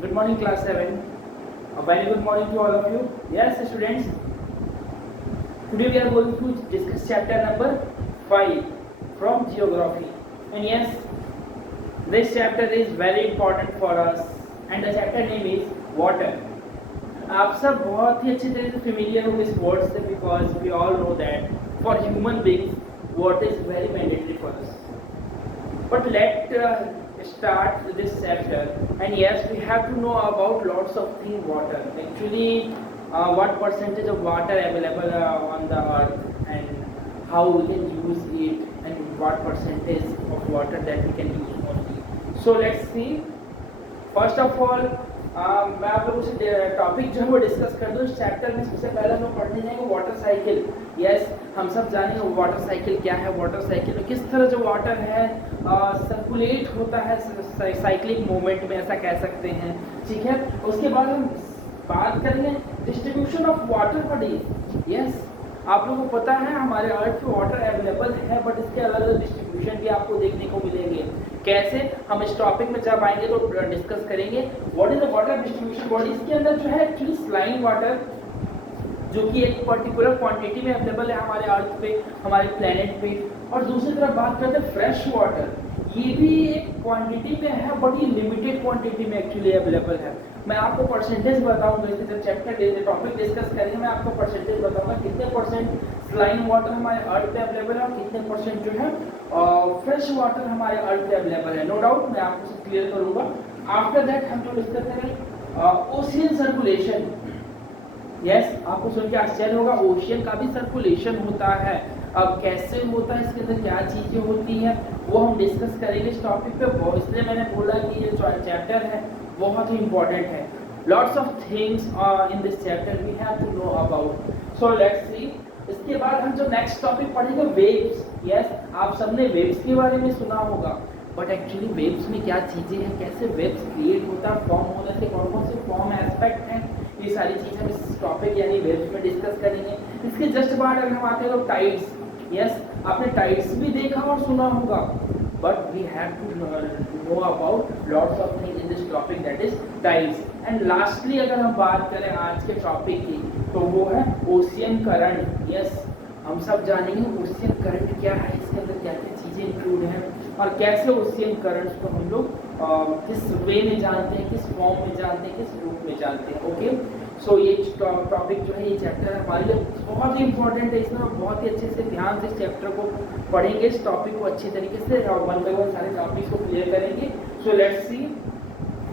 Good morning, class 7. A very good morning to all of you. Yes, students. Today we are going to discuss chapter number 5 from geography. And yes, this chapter is very important for us. And the chapter name is water. आप सब बहुत ही अच्छी तरह से familiar हो इस word से because we all know that for human beings water is very mandatory for us. But let start this chapter, and yes, we have to know about lots of things water. Actually, what percentage of water available on the earth, and how we can use it, and what percentage of water that we can use mostly. So let's see. First of all, मैं आप लोगों से topic जो है वो discuss कर दूँ. इस चैप्टर में सबसे पहले हम लोग पढ़ने जाएंगे वाटर साइकिल. यस, हम सब जानेंगे वाटर साइकिल क्या है, वाटर साइकिल में किस तरह जो वाटर है सर्कुलेट होता है साइक्लिक मूवमेंट में, ऐसा कह सकते हैं. ठीक है, उसके बाद हम बात करेंगे distribution of water bodies. Yes, आप लोगों को पता है हमारे अर्थ पे वाटर अवेलेबल है, बट इसके अलग अलग डिस्ट्रीब्यूशन भी आपको देखने को मिलेंगे. कैसे, हम इस टॉपिक में जब आएंगे तो डिस्कस करेंगे. What is the water distribution body. इसके अंदर जो है एक्चुअली स्लाइन वाटर जो कि एक पर्टिकुलर क्वांटिटी में अवेलेबल है हमारे अर्थ पे, हमारे प्लेनेट पे. और दूसरी तरफ बात करते हैं फ्रेश वाटर. ये भी एक क्वांटिटी में है, बट ये लिमिटेड क्वांटिटी में एक्चुअली अवेलेबल है. मैं आपको परसेंटेज बताऊंगा, इसे जब चैप्टर टॉपिक डिस्कस करेंगे मैं आपको परसेंटेज बताऊंगा कितने परसेंट स्लाइन वाटर हमारे अर्थ पे अवेलेबल है और कितने परसेंट जो है फ्रेश वाटर हमारे अर्थ पे अवेलेबल है. नो डाउट मैं आपको क्लियर करूंगा. आफ्टर दैट हम जो डिस्कस करेंगे ओशियन सर्कुलेशन. यस, आपको सुन के आश्चर्य होगा, ओशियन का भी सर्कुलेशन होता है. अब कैसे होता है, इसके अंदर क्या चीज़ें होती हैं, वो हम डिस्कस करेंगे इस टॉपिक पे. इसलिए मैंने बोला कि ये जो चैप्टर है बहुत ही इंपॉर्टेंट है. Lots of things in this chapter we have to know about. So let's see. इसके बाद हम जो नेक्स्ट टॉपिक पढ़ेंगे वेव्स. यस, आप सबने वेव्स के बारे में सुना होगा, बट एक्चुअली वेव्स में क्या चीज़ें हैं, कैसे वेव्स क्रिएट होता है, फॉर्म होने से कौन कौन से फॉर्म एस्पेक्ट हैं, ये सारी चीज़ हम इस टॉपिक यानी वेव्स में डिस्कस करेंगे. इसके जस्ट बाद अगर हम आते हैं तो टाइड्स. यस, आपने टाइड्स भी देखा और सुना होगा, but we have to know about lots of things in this topic, that is tides. And lastly अगर हम बात करें आज के टॉपिक की तो वो है ओशियन करंट. यस, हम सब जानेंगे ओशियन करंट क्या है, इसके अंदर क्या क्या चीज़ें इंक्लूड हैं और कैसे ओशियन करंट्स को हम लोग किस वे में जानते हैं, किस फॉर्म में जानते हैं, किस रूप में जानते हैं. ओके, सो ये टॉपिक जो है, ये चैप्टर हमारे लिए बहुत ही इंपॉर्टेंट है. इसमें बहुत ही अच्छे से ध्यान से इस चैप्टर को पढ़ेंगे, इस टॉपिक को अच्छे तरीके से वन बाय वन सारे टॉपिक्स को क्लियर करेंगे. सो let's C.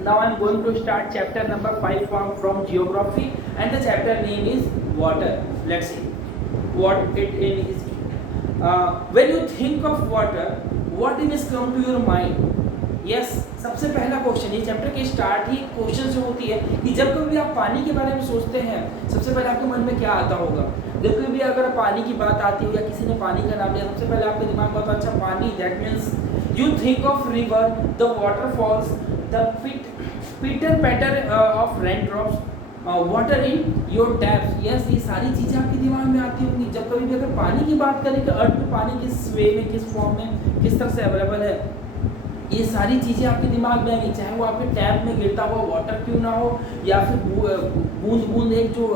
Now I am going to start chapter number 5 from geography, and the chapter name is water. Let's see what it is. When you think of water, what images come to your mind? Yes, सबसे पहला question, ये chapter की start ही question से होती है कि जब कभी भी आप पानी के बारे में सोचते हैं सबसे पहले आपके मन में क्या आता होगा. जब कभी भी अगर पानी की बात आती हो या किसी ने पानी का नाम लिया, सबसे पहले आपके दिमाग में आता है अच्छा पानी. That means you think of river, the waterfalls, the pitter patter of raindrops, water in your taps. Yes, ये सारी चीज़ें आपके दिमाग में आती होंगी जब कभी भी अगर पानी की बात करें कि अर्थ में पानी किस वे में, किस फॉर्म में, किस तरह से अवेलेबल है. ये सारी चीज़ें आपके दिमाग में आएंगी, चाहे वो आपके टैप में गिरता हुआ वाटर क्यों ना हो, या फिर बूंद बूंद एक जो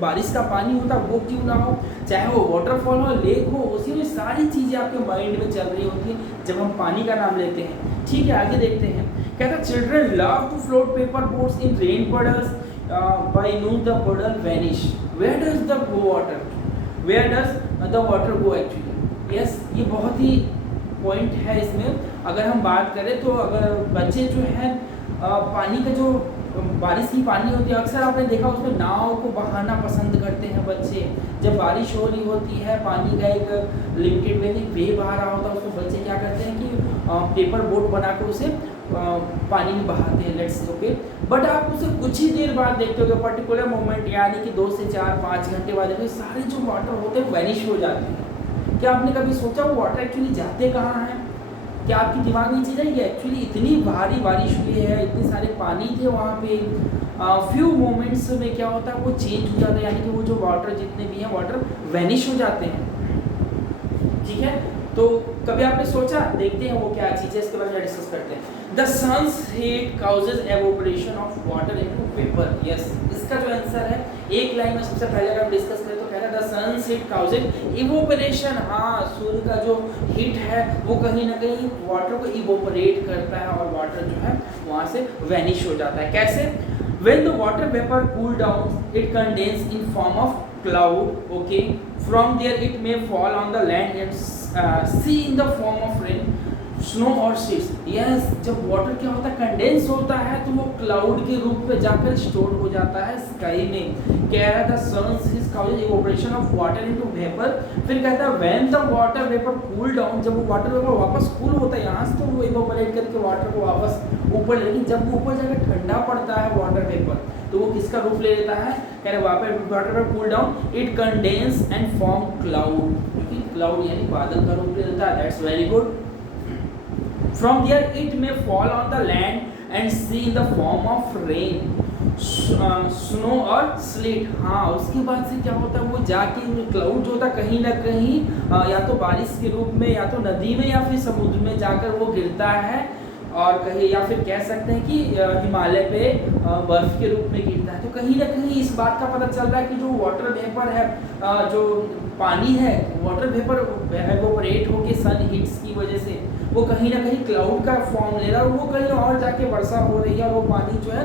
बारिश का पानी होता है वो क्यों ना हो, चाहे वो वाटरफॉल हो, लेक हो, उसी में सारी चीज़ें आपके माइंड में चल रही होती हैं जब हम पानी का नाम लेते हैं. ठीक है, आगे देखते हैं. कहता children love to float paper boats in rain puddles. By noon the puddle vanish. Where does the water? Where does the water go actually? Yes, ये बहुत ही पॉइंट है इसमें. अगर हम बात करें तो अगर बच्चे जो हैं पानी का जो बारिश की पानी होती है, अक्सर आपने देखा उसमें नाव को बहाना पसंद करते हैं बच्चे. जब बारिश हो रही होती है, पानी का एक लिमिटेड वेव आ रहा होता है, उसको बच्चे क्या करते हैं कि पेपर बोट बनाकर उसे पानी में बहाते हैं. लेट्स ओके, बट आप उसे कुछ ही देर बाद देखते हो पर्टिकुलर मोमेंट यानी कि 2 से 4-5 घंटे बाद देखो सारे जो वाटर होते हैं वैनिश हो जाते हैं. क्या आपने कभी सोचा वो वाटर एक्चुअली जाते कहाँ हैं? क्या आपकी दिमाग में चीज़ है ये एक्चुअली इतनी भारी बारिश हुई है, इतने सारे पानी थे वहाँ पे, फ्यू मोमेंट्स में क्या होता है वो चेंज हो जाता है, यानी कि वो जो वाटर जितने भी हैं वाटर वैनिश हो जाते हैं. ठीक है, तो कभी आपने सोचा, देखते हैं वो क्या चीज़ है, इसके बारे में डिस्कस करते हैं. The sun's heat causes evaporation of water into vapour. Yes, इसका जो आंसर है एक लाइन में सबसे पहले अगर डिस्कस करें तो कह रहा है the sun's heat causes evaporation. हाँ, सूर्य का जो हीट है वो कहीं ना कहीं वाटर को इवोपरेट करता है और वाटर जो है वहाँ से वैनिश हो जाता है। कैसे? When the water vapour cool down it condense in form of cloud. Okay, from there it may fall on the land and sea in the form of rain, snow और sheets. Yes, जब water क्या होता है condense होता है तो वो cloud के रूप में जाकर स्टोर हो जाता है स्काई में। कह रहा था sun's is causing evaporation of water into vapour. फिर कहता है when the water vapour cool down, जब वो वाटर वेपर वापस कूल होता है यहाँ से तो वो इवोपरेट करके वाटर को वापस ऊपर, लेकिन जब वो ऊपर जाकर ठंडा पड़ता है वाटर वेपर तो वो किसका रूप ले लेता है? कह रहे water vapour cool down it condense and form cloud, क्योंकि क्लाउड यानी बादल का रूप ले लेता है। That's very good. From there it may fall on the land and see in the form of rain, snow और sleet। हाँ, उसके बाद से क्या होता है वो जाके क्लाउड जो होता है कहीं ना कहीं या तो बारिश के रूप में या तो नदी में या फिर समुद्र में जाकर वो गिरता है, और कहीं या फिर कह सकते हैं कि हिमालय पे बर्फ के रूप में गिरता है। तो कहीं ना कहीं इस बात का पता चल रहा है कि जो वाटर वेपर है, जो पानी है, वाटर वेपर एवोपरेट होके सन हीट्स की वजह से वो कहीं ना कहीं क्लाउड का फॉर्म ले रहा है और वो कहीं और जाके वर्षा हो रही है और वो पानी जो है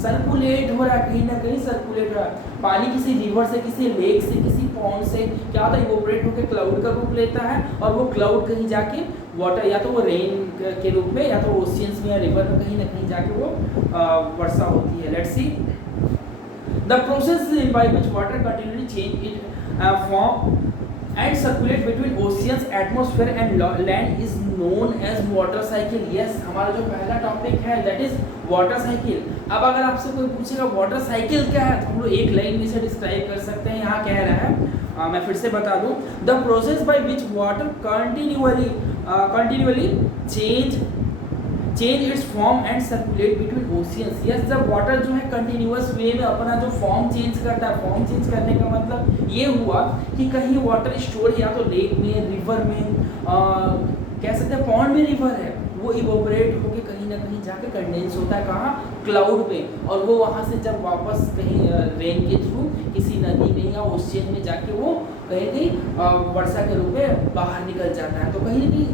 सर्कुलेट हो रहा है, कहीं ना कहीं सर्कुलेट हो रहा है। पानी किसी रिवर से, किसी लेक से, किसी पॉन्ड से क्या होता है इवोपरेट होकर क्लाउड का रूप लेता है और वो क्लाउड कहीं जाके वाटर या तो वो रेन के रूप में या तो ओशियंस में या रिवर में कहीं ना कहीं जाके वो वर्षा होती है। Let's see the process by which water continually change it form and circulate between oceans, atmosphere and land is known as water cycle। yes, हमारा जो पहला टॉपिक है that is water cycle। अब अगर आपसे कोई पूछेगा वाटर साइकिल क्या है तो हम लोग एक लाइन में से डिस्क्राइब कर सकते हैं। यहाँ कह रहा है मैं फिर से बता दूं, the process by which water continually change it's form and circulate between oceans. Yes, जब वाटर जो है कंटिन्यूअस वे में अपना जो फॉर्म चेंज करता है, फॉर्म चेंज करने का मतलब ये हुआ कि कहीं वाटर स्टोर या तो लेक में, रिवर में, कह सकते हैं पॉन्ड में रिवर है, वो इवोपरेट होके कहीं ना कहीं जाके कंडेंस होता है कहाँ? क्लाउड पे, और वो वहाँ से जब वापस कहीं रेन के थ्रू किसी नदी में या ओशियन में जाके वो कहीं वर्षा के रूप में बाहर निकल जाता है। तो कहीं ना कहीं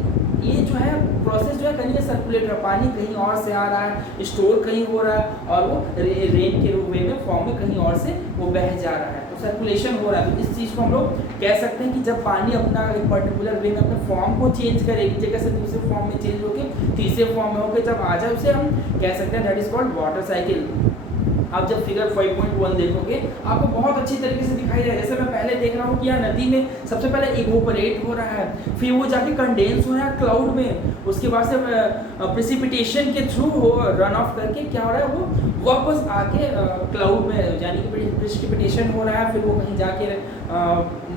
ये जो है प्रोसेस जो है कहीं सर्कुलेट हो रहा है, पानी कहीं और से आ रहा है, स्टोर कहीं हो रहा है और वो रेन के रूप में फॉर्म में कहीं और से वो बह जा रहा है, तो सर्कुलेशन हो रहा है। तो इस चीज़ को हम लोग कह सकते हैं कि जब पानी अपना एक पर्टिकुलर वे में अपने फॉर्म को चेंज करे, एक जगह से दूसरे फॉर्म में चेंज होकर तीसरे फॉर्म में होकर जब आ जाए उसे हम कह सकते हैं that is called water cycle. आप जब फिगर 5.1 देखोगे आपको बहुत अच्छी तरीके से दिखाई दे रहा है। जैसे मैं पहले देख रहा हूँ कि यहाँ नदी में सबसे पहले इवोपरेट हो रहा है, फिर वो जाके कंडेंस हो रहा है क्लाउड में, उसके बाद से प्रेसिपिटेशन के थ्रू वो रन ऑफ करके क्या हो रहा है वो वापस आके क्लाउड में यानी कि प्रेसिपिटेशन हो रहा है, फिर वो कहीं जाके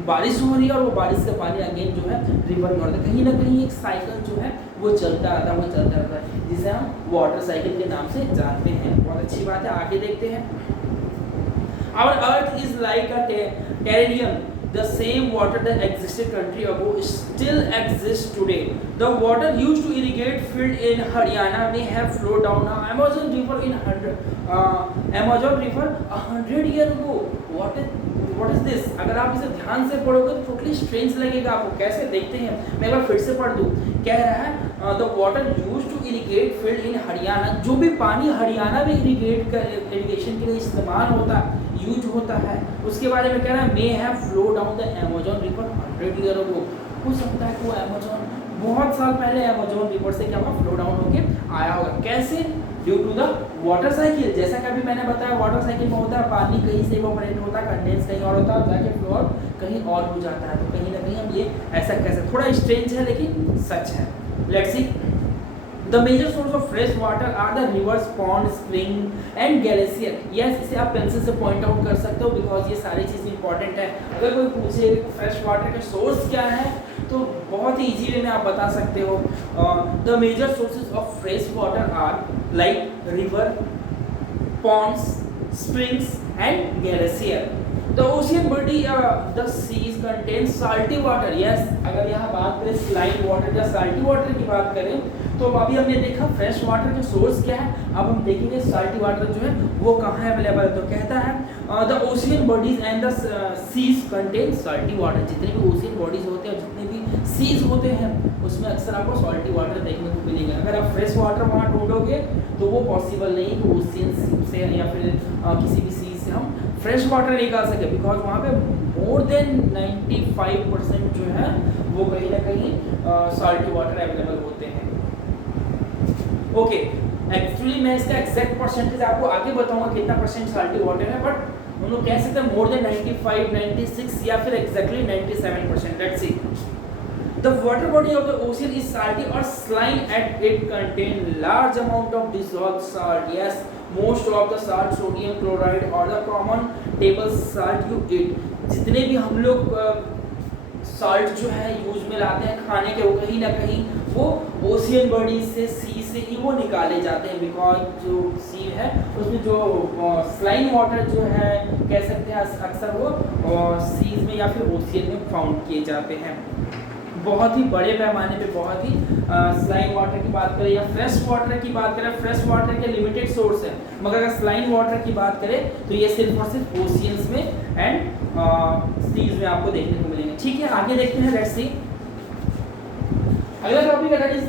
बारिश हो रही है और वो बारिश का पानी अगेन जो है रिवर में हो रहा है। कहीं ना कहीं एक साइकिल जो है वो चलता रहता है जिसे हम वाटर साइकिल के नाम से जानते हैं। बहुत अच्छी बात है, आगे देखते हैं। Our earth is like a terrarium. The same water that existed country ago still exists today. The water used to irrigate field in Haryana may have flowed down the Amazon River in 100 years ago. What is this? अगर आप इसे ध्यान से पढ़ोगे तो totally strange लगेगा आपको। कैसे देखते हैं, मैं एक बार फिर से पढ़ दूँ। कह रहा है the water used to irrigate field in Haryana, जो भी पानी हरियाणा में इरिगेशन के लिए इस्तेमाल होता है, यूज होता है, उसके बारे में कह रहा है may have flow down the Amazon river 100 year ago. हो सकता है कि वो अमेज़न बहुत साल पहले अमेज़न रिवर से क्या हुआ, फ्लो डाउन होके आया होगा। कैसे? Due to the water cycle. जैसा कि अभी मैंने बताया वाटर साइकिल में होता है पानी कहीं से इवोपरेट होता है, कंडेंस कहीं और होता है, जाके फ्लो कहीं और हो जाता है। तो कहीं ना कहीं हम ये ऐसा कह सकते, थोड़ा स्ट्रेंज है लेकिन सच है। Let's C The major source of fresh water are the rivers, pond, spring and glacier। yes, इसे आप पेंसिल से पॉइंट आउट कर सकते हो बिकॉज ये सारी चीज़ इंपॉर्टेंट है। अगर कोई पूछे फ्रेश वाटर का सोर्स क्या है तो बहुत ही इजी वे में आप बता सकते हो। The major sources of fresh water are like river, ponds, springs and glacier। The ocean body, the seas contain salty water। yes, अगर यहाँ बात करें सलाइन वाटर या साल्टी वाटर की बात करें तो अभी हमने देखा फ्रेश वाटर के सोर्स क्या है, अब हम देखेंगे साल्टी वाटर जो है वो कहाँ अवेलेबल है। तो कहता है the ocean bodies and the seas contain salty water. जितने भी ओशियन बॉडीज होते हैं, जितने भी सीज होते हैं, उसमें अक्सर आपको साल्टी वाटर देखने को मिलेगा। अगर आप फ्रेश वाटर वहाँ ढूंढोगे तो वो पॉसिबल नहीं है कि ओशियन से या फिर किसी भी सीज से हम फ्रेश वाटर निकाल सके, बिकॉज वहाँ पे मोर देन 95% जो है वो कहीं ना कहीं साल्टी वाटर अवेलेबल होते हैं। ओके, एक्चुअली मैं इसका एग्जैक्ट परसेंटेज आपको आगे बताऊंगा कितना परसेंट साल्टी वाटर है, बट हम लोग कह सकते हैं मोर देन 95, 96 या फिर exactly 97%। Let's see the water body of the ocean is salty और saline at it contain large amount of dissolved salt. Yes, most of the salt sodium chloride और the common table salt you eat. जितने भी हम लोग salt जो है use में लाते हैं खाने के, वो कहीं ना कहीं वो ओशियन बॉडी से, सी से ही वो निकाले जाते हैं, बिकॉज जो सी है उसमें जो स्लाइन वाटर जो है कह सकते हैं अक्सर वो सीज में या फिर ओशियन में फाउंड किए जाते हैं। बहुत ही बड़े पैमाने पे, बहुत ही स्लाइन वाटर की बात करें या फ्रेश वाटर की बात करें, फ्रेश वाटर के लिमिटेड सोर्स है, मगर अगर स्लाइन वाटर की बात करें तो ये सिर्फ और सिर्फ ओशियंस में एंड सीज में आपको देखने को मिलेंगे। ठीक है, आगे देखते हैं। लेट्स सी अगला टॉपिक है that is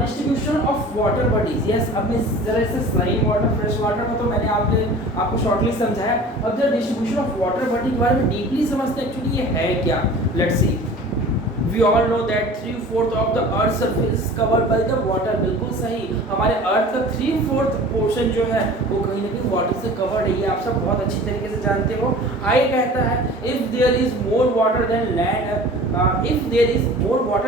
distribution of water bodies. Yes, अब मैं जरा से स्लाइन वाटर, फ्रेश वाटर को तो मैंने आपको शॉर्टली समझाया। अब जरा डिस्ट्रीब्यूशन ऑफ वाटर बॉडी के बारे में डीपली समझते हैं एक्चुअली ये है क्या। Let's see, We all know that 3/4 of the Earth's surface is covered by the water। बिल्कुल सही, हमारे अर्थ का 3/4 पोर्शन जो है वो कहीं ना कहीं वाटर से कवर्ड है। ये आप सब बहुत अच्छी तरीके से जानते हो। आगे कहता है if there is more water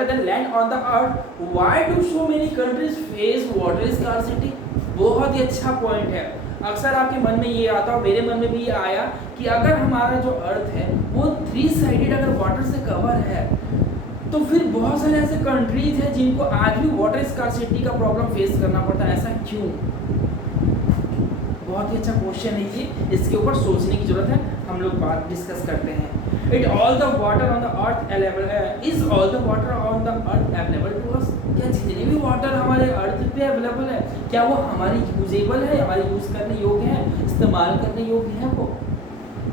than land on the earth, why do so many countries face water scarcity। बहुत ही अच्छा पॉइंट है। अक्सर आपके मन में ये आता है, मेरे मन में भी ये आया कि अगर हमारा जो अर्थ है वो 3 साइडेड अगर वाटर से कवर है तो फिर बहुत सारे ऐसे कंट्रीज हैं जिनको आज भी वाटर स्कार्सिटी का प्रॉब्लम फेस करना पड़ता है। ऐसा क्यों? बहुत ही अच्छा क्वेश्चन है ये, इसके ऊपर सोचने की जरूरत है। हम लोग बात डिस्कस करते हैं। It all the water on the earth available is all the water on the earth available to us. क्या जितने भी वाटर हमारे अर्थ पे अवेलेबल है, क्या वो हमारी यूजेबल है, हमारे यूज करने योग्य है, इस्तेमाल करने योग्य है वो?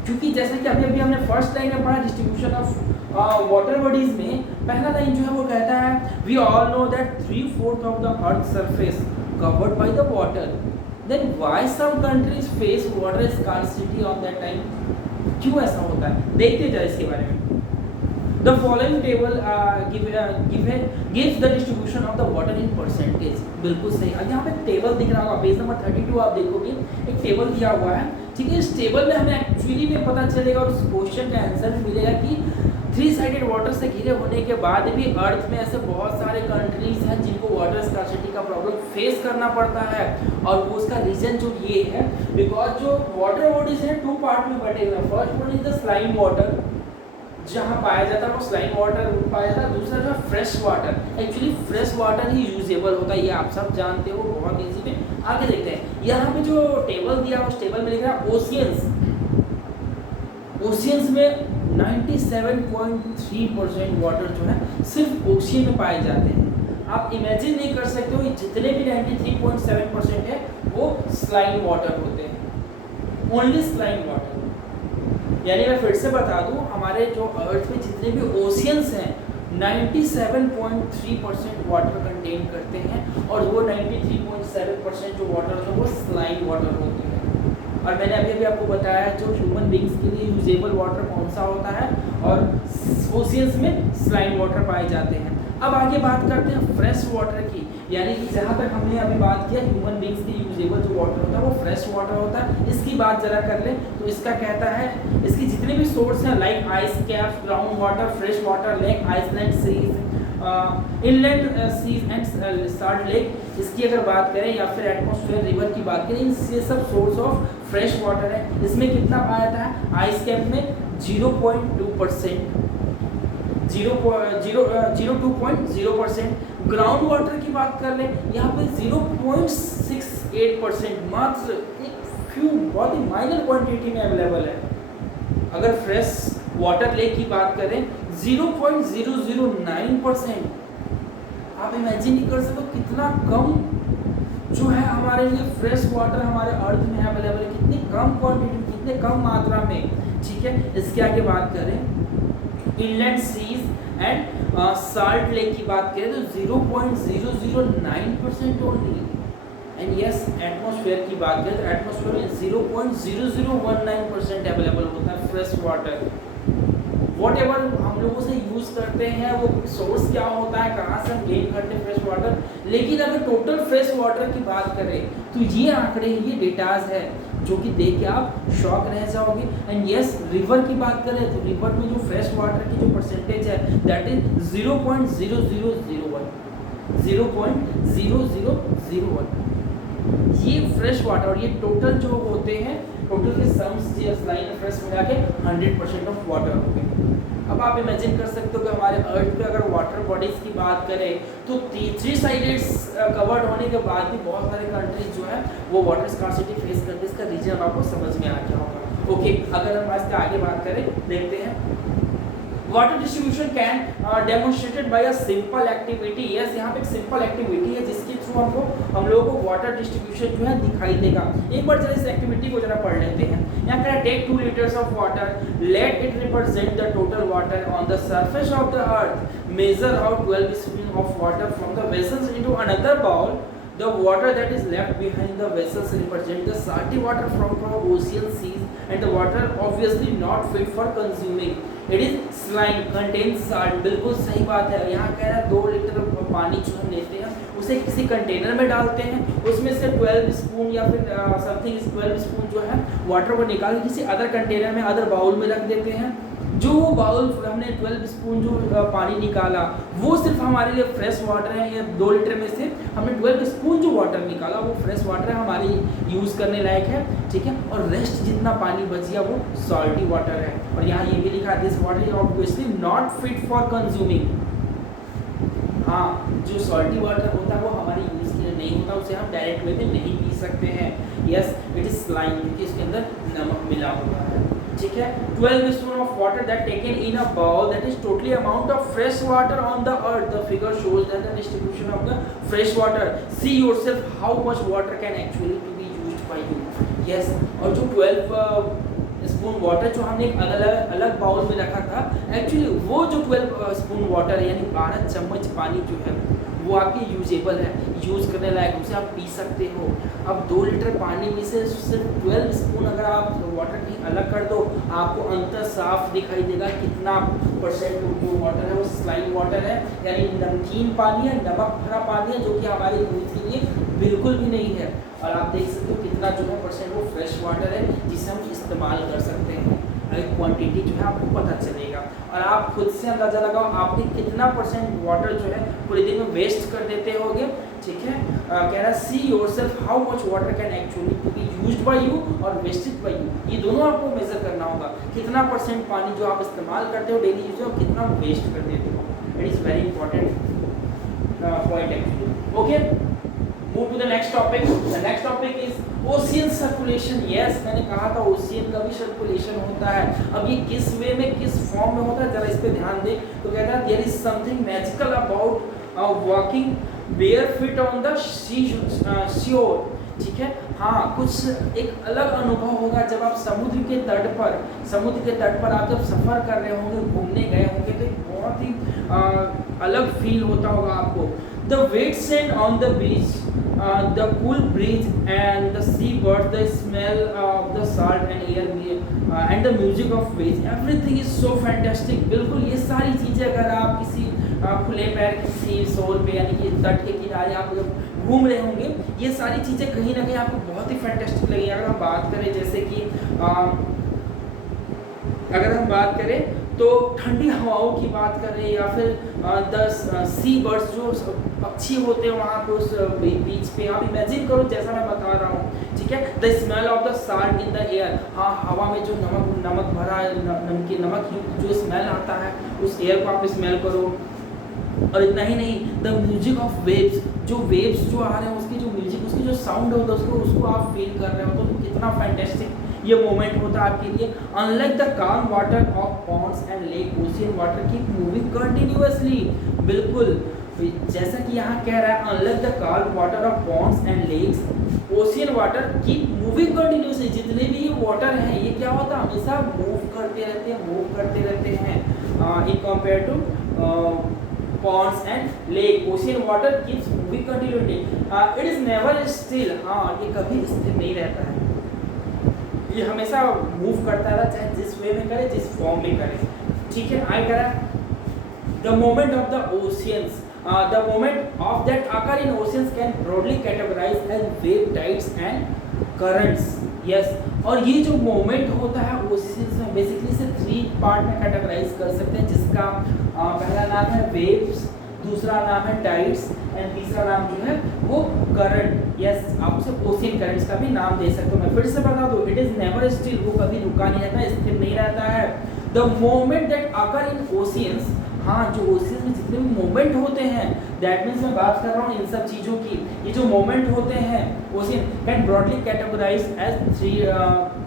क्योंकि जैसा कि अभी हमने फर्स्ट लाइन में पढ़ा डिस्ट्रीब्यूशन ऑफ वाटर बॉडीज में, पहला लाइन जो है वो कहता है we all know that 3/4 of the earth surface covered by the water, then why some countries face water scarcity on that time. क्यों ऐसा होता है, देखते जाए इसके बारे में। The following table gives the distribution of the water in percentage। बिल्कुल सही। अब यहाँ पे टेबल दिख रहा होगा, पेज नंबर 32 आप देखोगे एक टेबल दिया हुआ है। ठीक है, इस टेबल में हमें एक्चुअली में पता चलेगा और उस क्वेश्चन का आंसर भी मिलेगा कि 3 साइडेड वाटर से घिरे होने के बाद भी अर्थ में ऐसे बहुत सारे कंट्रीज हैं जिनको वाटर स्कार्सिटी का प्रॉब्लम फेस करना पड़ता है। और वो उसका रीजन जो ये है, बिकॉज जो वाटर बॉडीज हैं 2 पार्ट में बटे हुए हैं। First one is the saline water, जहाँ पाया जाता है वो स्लाइन वाटर पाया जाता है। दूसरा जो है fresh water. Actually fresh water ही यूजेबल होता है, ये आप सब जानते हो बहुत इजी पे। आगे देखते हैं, यहाँ पे जो टेबल दिया उस टेबल में लिखा है ओशियंस। ओशियंस में 97.3% वाटर जो है सिर्फ ओशियन में पाए जाते हैं। आप इमेजिन नहीं कर सकते हो, जितने भी 93.7% है वो स्लाइन वाटर होते हैं, ओनली स्लाइन वाटर। यानी मैं फिर से बता दूं, हमारे जो अर्थ में जितने भी ओशियंस हैं 97.3% वाटर कंटेन करते हैं और वो 93.7% जो वाटर होता है वो स्लाइन वाटर होते हैं। और मैंने अभी आपको बताया जो ह्यूमन बींग्स के लिए यूजेबल वाटर कौन सा होता है और ओशियंस में स्लाइन वाटर पाए जाते हैं। अब आगे बात करते हैं फ्रेश वाटर की, यानी कि जहाँ तक हमने अभी बात किया ह्यूमन बींग्स के यूजेबल जो वाटर होता है वो फ्रेश वाटर होता है। इसकी बात जरा कर लें तो इसका कहता है इसकी जितने भी सोर्स हैं like ice caps, ground water, fresh water, lake, island seas, inland seas and salt lake, इसकी अगर बात करें या फिर एटमॉस्फेयर रिवर की बात करें, इनसे सब सोर्स ऑफ फ्रेश वाटर है। इसमें कितना पाया था? आइस कैप में 0.2%, 0.02%। ग्राउंड वाटर की बात कर लें, यहाँ पे 0.68%, मात्र एक फ्यू बहुत ही माइनर क्वांटिटी में अवेलेबल है। अगर फ्रेश वाटर लेक की बात करें 0.009%। आप इमेजिन नहीं कर सकते कितना कम जो है हमारे लिए फ्रेश वाटर हमारे अर्थ में अवेलेबल है, कितनी कम क्वांटिटी, कितने कम मात्रा में। ठीक है, इसके आगे बात करें inland seas and salt lake की बात करें तो 0.009% ओनली। एंड यस, एटमॉस्फेयर की बात करें तो एटमॉस्फेयर में 0.0019% अवेलेबल होता है फ्रेश वाटर। वॉट एवर हम लोगों से यूज़ करते हैं वो सोर्स क्या होता है, कहाँ से हम गेन करते हैं फ्रेश वाटर, लेकिन अगर टोटल फ्रेश वाटर की बात करें तो ये आंकड़े, ये डेटाज है जो कि देख के आप शॉक रह जाओगे। एंड यस, रिवर की बात करें तो रिवर में जो फ्रेश वाटर की जो परसेंटेज है दैट इज 0.0001, 0.0001। ये फ्रेश वाटर और ये टोटल जो होते हैं, टोटल के सम्स लाइन फ्रेश मिला के 100% ऑफ वाटर हो गए। अब आप इमेजिन कर सकते हो कि हमारे अर्थ पे अगर वाटर बॉडीज की बात करें तो 3 साइडेड कवर्ड होने के बाद भी बहुत सारे कंट्रीज जो है वो वाटर स्कार्सिटी फेस करते हैं। इसका रीजन आपको समझ में आ गया होगा। ओके, अगर हम आज आगे बात करें, देखते हैं water distribution can demonstrated by a simple activity. Yes, यहाँ पे एक सिंपल एक्टिविटी है जिसके थ्रू हम लोगों को वाटर डिस्ट्रीब्यूशन जो है दिखाई देगा। एक बार जरा इस एक्टिविटी को जरा पढ़ लेते हैं। यहाँ कह take 2 liters of water, let it represent the total water on the surface of the earth, measure out 12 spoon of water from the vessels into another bowl. The water that is left behind the vessels represent the salty water from ocean seas, and the water obviously not fit for consuming. It is saline, contains salt. बिल्कुल सही बात है। यहाँ कह रहा है 2 litre पानी जो हम लेते हैं उसे किसी कंटेनर में डालते हैं, उसमें से 12 स्पून या फिर समथिंग 12 स्पून जो है वाटर को निकाल किसी अदर कंटेनर में, अदर बाउल में रख देते हैं। जो बाउल हमने 12 स्पून जो पानी निकाला वो सिर्फ हमारे लिए फ्रेश वाटर है। ये 2 लीटर में से हमने 12 स्पून जो वाटर निकाला वो फ्रेश वाटर है, हमारी यूज़ करने लायक है। ठीक है, और रेस्ट जितना पानी बच गया वो सॉल्टी वाटर है। और यहाँ ये भी लिखा है this water is obviously not fit for consuming. हाँ, जो सॉल्टी वाटर होता है वो हमारे यूज़ के लिए नहीं होता, उसे हम डायरेक्ट वे में नहीं पी सकते हैं। यस, इट इज स्लाइम, क्योंकि इसके अंदर नमक मिला हुआ है। ठीक है, 12 spoon of water that taken in a bowl, that is totally amount of fresh water on the earth. The figure shows that the distribution of the fresh water. See yourself how much water can actually to be used by you. Yes, और जो 12 spoon water जो हमने एक अलग bowl में रखा था, actually वो जो 12 स्पून वाटर है यानी 12 चम्मच पानी जो है वो आपके यूजेबल है, यूज़ करने लायक, उसे आप पी सकते हो। अब 2 लीटर पानी में से सिर्फ 12 स्पून अगर आप वाटर की अलग कर दो, आपको अंतर साफ दिखाई देगा कितना परसेंट जो वाटर है वो स्लाइम वाटर है, यानी नमकीन पानी है, नमक भरा पानी है, जो कि हमारे यूज के लिए बिल्कुल भी नहीं है। और आप देख सकते हो कितना जो है परसेंट वो फ्रेश वाटर है जिसे हम इस्तेमाल कर सकते हैं। क्वांटिटी जो है आपको पता चलेगा और आप खुद से अंदाजा लगाओ आपने कितना परसेंट वाटर जो है पूरे दिन में वेस्ट कर देते होगे। ठीक है, कह रहा see yourself how much water can actually to be used by you और वेस्टेड बाय यू, ये दोनों आपको मेजर करना होगा। कितना परसेंट पानी जो आप इस्तेमाल करते हो डेली यूज में, कितना वेस्ट कर देते हो। It is very important point actually. Okay, move to the next topic. The next topic is ocean circulation. Yes, मैंने कहा था ओशियन का भी सर्कुलेशन होता है। अब ये किस वे में, किस फॉर्म में होता है, जरा इस पे ध्यान दे। तो कहता है there is something magical about walking barefoot on the shore. ठीक है, हाँ, कुछ एक अलग अनुभव होगा जब आप समुद्र के तट पर आप जब सफ़र कर रहे होंगे, घूमने गए होंगे, तो एक बहुत ही अलग फील होता होगा आपको। The wet sand on the beach, the cool breeze and the sea birds, the smell of the salt and air, and the music of waves, everything is so fantastic. बिल्कुल ये सारी चीज़ें अगर आप किसी खुले पैर किसी शोर पे यानी कि तट के किनारे आप जब घूम रहे होंगे, ये सारी चीज़ें कहीं ना कहीं आपको बहुत ही फैंटास्टिक लगेगी। अगर हम बात करें जैसे कि अगर हम बात करें तो ठंडी हवाओं की बात करें या फिर द सी बर्ड्स जो पक्षी होते हैं वहाँ पे उस बीच पे, आप इमेजिन करो जैसा मैं बता रहा हूँ। ठीक है, the smell of the salt in the air, हाँ, हवा में जो नमक भरा नमकीन नमक जो स्मेल आता है उस एयर को आप स्मेल करो। और इतना ही नहीं, द म्यूजिक ऑफ वेव्स, जो वेव्स जो आ रहे हैं उसकी जो म्यूजिक, उसकी जो साउंड होता है उसको आप फील कर रहे हो, तो कितना फैंटास्टिक ये मोमेंट होता है आपके लिए। Unlike the calm water of ponds and lake, ocean water keep moving continuously. बिल्कुल जैसा कि यहाँ कह रहा है unless the calm water of ponds and lakes ocean water keep moving continuously, जितने भी ये वाटर हैं ये क्या होता है हमेशा मूव करते रहते हैं in compare to ponds and lake ocean water keeps moving continuously it is never still, हाँ ये कभी स्थिर नहीं रहता है, ये हमेशा मूव करता रहता है चाहे जिस वे में करे जिस फॉर्म में करे, ठीक है। आई करा the moment of the oceans the moment of that occur in oceans can broadly categorize as wave tides and currents, yes। और ये जो मोमेंट होता है ओशियंस में बेसिकली से 3 पार्ट में कैटेगराइज कर सकते हैं, जिसका पहला नाम है वेव्स, दूसरा नाम है टाइड्स एंड तीसरा नाम जो है वो करंट, यस। आप उसे ओशियन करंट्स का भी नाम दे सकते हो। मैं फिर से बता दूं, इट इज नेवर स्टिल, वो कभी रुका नहीं रहता, स्थिर नहीं रहता है। The moment that occur in oceans, हाँ जो ओशियन में जितने भी मोमेंट होते हैं, दैट मीन्स मैं बात कर रहा हूँ इन सब चीज़ों की, ये जो मोमेंट होते हैं ocean can broadly categorize as 3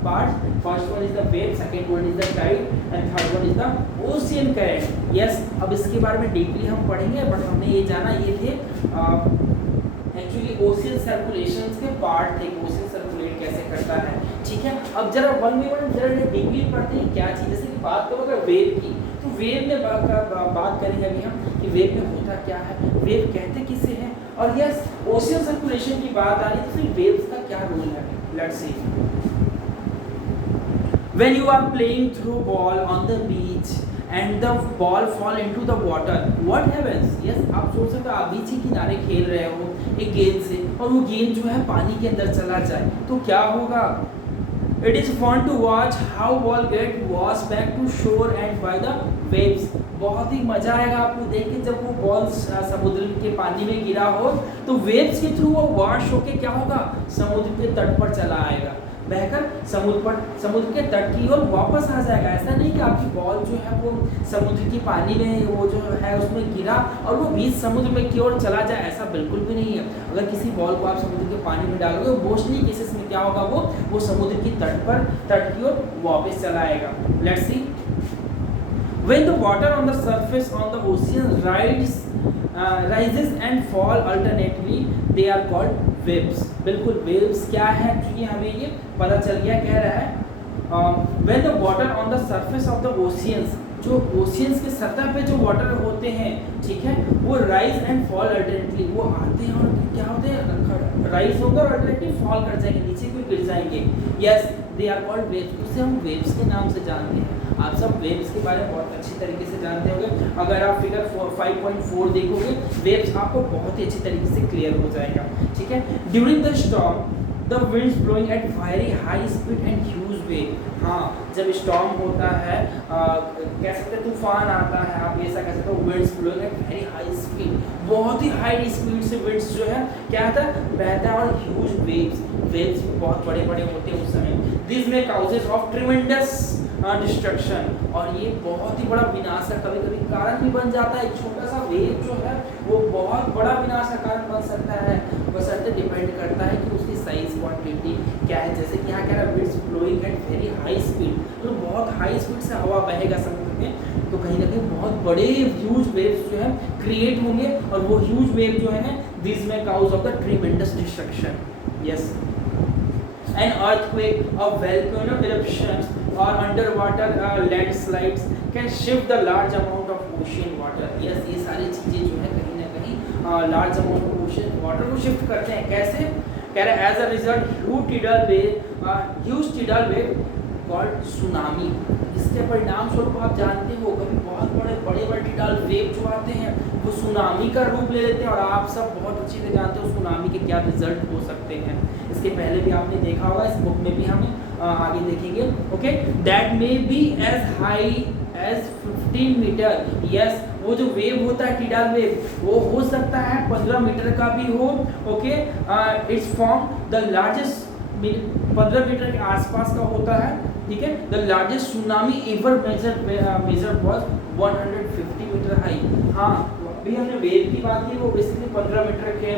parts, first one is the wave, second one is the tide and third one is the ocean current, yes. अब इसके बारे में डीपली हम पढ़ेंगे, बट हमने ये जाना ये थे एक्चुअली ओशियन सर्कुलेशंस के पार्ट थे, ओशियन सर्कुलेट कैसे करता है, ठीक है। अब जरा वन बाय वन जरा डीपली पढ़ते हैं क्या चीज़, जैसे कि बात करो अगर वेव की, तो वेव में बात करेंगे अभी हम कि वेव में होता क्या है, वेव कहते किसे हैं, और यस ओशियन सर्कुलेशन की बात आ रही है तो फिर वेव्स का क्या रोल है, let's C. When you are playing through ball on the beach and the ball fall into the water, what happens? Yes, आप सोच सकते हो आप बीच के किनारे खेल रहे हो एक गेंद से और वो गेंद जो है पानी के अंदर चला जाए तो क्या होगा? It is fun to watch how ball get washed back to shore and by the waves. बहुत ही मजा आएगा आपको देख के जब वो बॉल समुद्र के पानी में गिरा हो तो वेव्स के थ्रू वो वॉश होके क्या होगा समुद्र के तट पर चला आएगा, बहकर समुद्र के तट की ओर वापस आ जाएगा। ऐसा नहीं कि आपकी बॉल जो है वो समुद्र की पानी में वो जो है उसमें गिरा और वो बीच समुद्र में की ओर चला जाए, ऐसा बिल्कुल भी नहीं है। अगर किसी बॉल को आप समुद्र के पानी में डालोगे मोस्टली केसेस में क्या होगा वो समुद्र की तट की ओर वापस चला आएगा। Let's see. When the water on the surface on the ocean rises and fall alternately, they are called waves. बिल्कुल waves क्या है क्योंकि हमें ये पता चल गया, कह रहा है when the water on the surface of the oceans, जो ओशियंस के सतह पे जो वाटर होते हैं ठीक है वो राइज एंड फॉल अल्टरनेटली, वो आते हैं और क्या होते हैं राइज होंगे और अल्टरनेटली फॉल कर जाएंगे, नीचे को गिर जाएंगे। Yes they are called waves, उसे हम वेव्स के नाम से जानते हैं। आप सब वेव्स के बारे में बहुत अच्छी तरीके से जानते होंगे, अगर आप फिगर 5.4 देखोगे वेव्स आपको बहुत ही अच्छी तरीके से क्लियर हो जाएगा, ठीक है। During the storm the winds blowing at very high speed and huge wave, हाँ जब स्टॉर्म होता है कह सकते हैं तूफान आता है, आप ऐसा कह सकते हो winds blowing at very high speed, बहुत ही हाई स्पीड से विंड्स जो है क्या होता है बहता है, और ह्यूज वेव्स बहुत बड़े बड़े होते हैं उस समय। This may causes of tremendous destruction, और ये बहुत ही बड़ा विनाश का कभी कभी कारण भी बन जाता है। एक छोटा सा वेव जो है वो बहुत बड़ा विनाश का कारण बन सकता है, बशर्ते डिपेंड करता है कि उसकी साइज क्वांटिटी क्या है। जैसे कि यहाँ कह रहा है winds blowing at very high speed, तो बहुत हाई स्पीड से हवा बहेगा समुद्र में तो कहीं ना कहीं बहुत बड़े ह्यूज वेव्स जो है क्रिएट होंगे, और वो ह्यूज वेव जो है दिस में cause of the tremendous destruction. Yes an earthquake, a volcano eruptions or underwater landslides can shift the large amount of ocean water. Yes, ये सारी चीजें जो है कहीं ना कहीं large amount of ocean water को शिफ्ट करते हैं। कैसे? कह रहे as a result huge tidal wave called tsunami, इसके परिणाम स्वरूप आप जानते हो कभी बहुत बड़े tidal वेव जो आते हैं वो सुनामी का रूप ले लेते हैं, और आप सब बहुत अच्छी से जानते हो सुनामी के क्या रिजल्ट हो सकते हैं। इसके पहले भी आपने देखा होगा, इस बुक में भी हम आगे देखेंगे। Okay, that may be as high as 15 metre. Yes, वो जो वेव होता है टिडाल वेव वो हो सकता है 15 मीटर का भी हो। Okay, it's form the largest 15 metre के आसपास का होता है, ठीक है। The largest tsunami ever measure was 150 metre high. हाँ, अभी हमने वेव की बात की, वो बेसिकली 15 मीटर के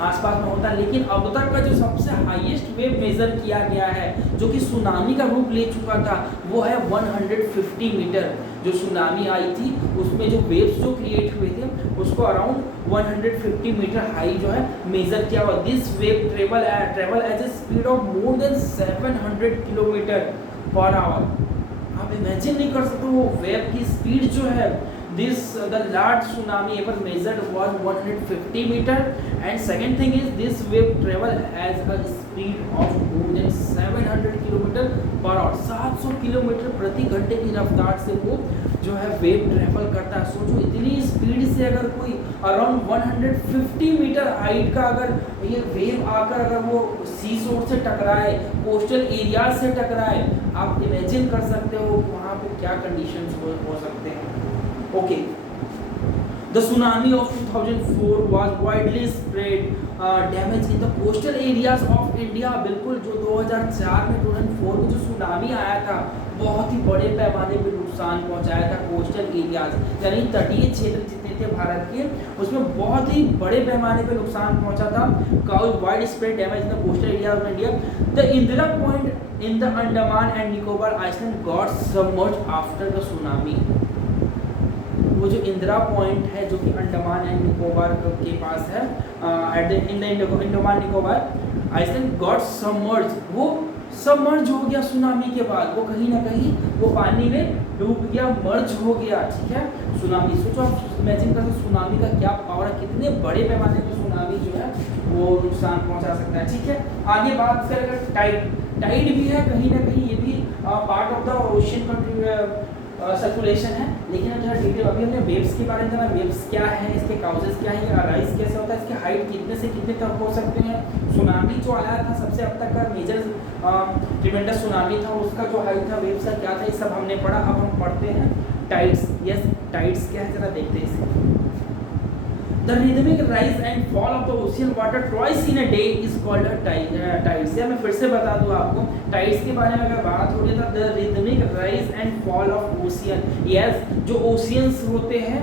आसपास में होता है, लेकिन अब तक का जो सबसे हाईएस्ट वेव मेजर किया गया है जो कि सुनामी का रूप ले चुका था वो है 150 मीटर। जो सुनामी आई थी उसमें जो वेव्स जो क्रिएट हुए थे उसको अराउंड 150 मीटर हाई जो है मेजर किया हुआ। This wave travel as a speed of more than 700 kilometre per hour. आप इमेजिन नहीं कर सकते वो वेव की स्पीड जो है। The large tsunami ever measured was 150 meter, and second thing is this wave travel as a speed of more than 700 kilometre per our. 700 kilometre प्रति घंटे की रफ्तार से वो जो है वेव ट्रेवल करता है। सोचो इतनी स्पीड से अगर कोई अराउंड 150 मीटर हाइट का अगर ये वेव आकर अगर वो सी शोर से टकराए, कोस्टल एरिया से टकराए, आप इमेजिन कर सकते हो वहाँ पे क्या कंडीशंस हो सकते हैं। Okay, the tsunami of 2004 was widely spread damage in the coastal areas of India। बिल्कुल जो 2004 में 2004 में जो सुनामी आया था बहुत ही बड़े पैमाने पे नुकसान पहुंचाया था कोस्टल एरियाज, यानी तटीय क्षेत्र जितने थे भारत के उसमें बहुत ही बड़े पैमाने पे नुकसान पहुंचा था। Cause wide spread damage in the coastal area of India. The Indira point in the Andaman and Nicobar island got submerged after the tsunami. वो जो इंदिरा पॉइंट है जो कि अंडमान एंड निकोबार के पास है, Andaman Nicobar island got submerge, वो सबमर्ज हो गया सुनामी के बाद, वो कहीं ना कहीं वो पानी में डूब गया, मर्ज हो गया। ठीक है, सुनामी सोचो आप इमेजिन करो सुनामी का क्या पावर है, कितने बड़े पैमाने पे सुनामी जो है वो नुकसान पहुंचा सकता है। ठीक है, आगे बात करें टाइड भी है कहीं ना कहीं, ये भी part of the ocean circulation है, लेकिन अब जरा डिटेल अभी हमने वेव्स के बारे में जाना। वेव्स क्या है, इसके काउजेस क्या है, अराइज कैसे होता है, इसकी हाइट कितने से कितने तक हो सकते हैं। सुनामी जो आया था सबसे अब तक का मेजर ट्रिमेंडस सुनामी था, उसका जो हाइट था वेव्स का क्या था, ये सब हमने पढ़ा। अब हम पढ़ते हैं टाइड्स। यस, टाइड्स क्या है जरा देखते हैं इसे। The rhythmic rise and fall of the ocean water twice in a day is called a tides। या मैं फिर से बता दूं आपको टाइड्स के बारे में अगर बात हो रही है तो the rhythmic rise and fall of ocean। Yes, जो ओशियंस होते हैं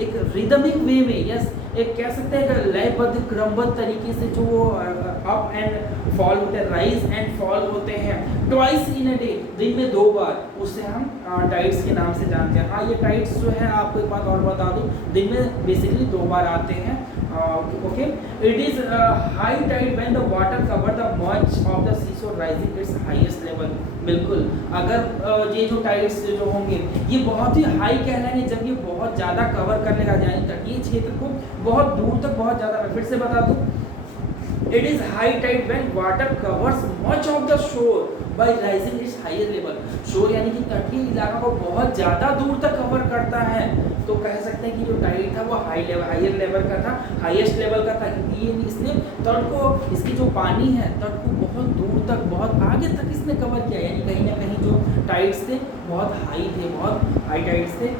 एक रिदमिक वे में, यस एक कह सकते हैं लयबद्ध क्रमबद्ध तरीके से जो अप एंड फॉल होते हैं, राइज एंड फॉल होते हैं ट्वाइस इन अ डे, दिन में 2 बार, उसे हम टाइड्स के नाम से जानते हैं। हाँ, ये टाइड्स जो है आपको एक बात और बता दूं, दिन में बेसिकली 2 बार आते हैं। Okay, it is high tide when the water cover the much of the seashore rising it's highest level. बिल्कुल, अगर ये जो टाइड्स जो होंगे ये बहुत ही हाई कहलाएंगे जब ये बहुत ज़्यादा कवर कर लेगा, यानी तटीय क्षेत्र को बहुत दूर तक बहुत ज़्यादा। मैं फिर से बता दूं, it is high tide when water covers much of the shore by rising its higher level. Shore यानी कि तटीय इलाका को बहुत ज़्यादा दूर तक कवर करता है, तो कह सकते हैं कि जो टाइड था वो हायर लेवल का था, हाईएस्ट लेवल का था, क्योंकि ये इसने तट को, इसकी जो पानी है तट को बहुत दूर तक, बहुत आगे तक इसने कवर किया, यानी कहीं ना कहीं जो टाइड्स थे बहुत हाई थे, बहुत हाई टाइड्स थे।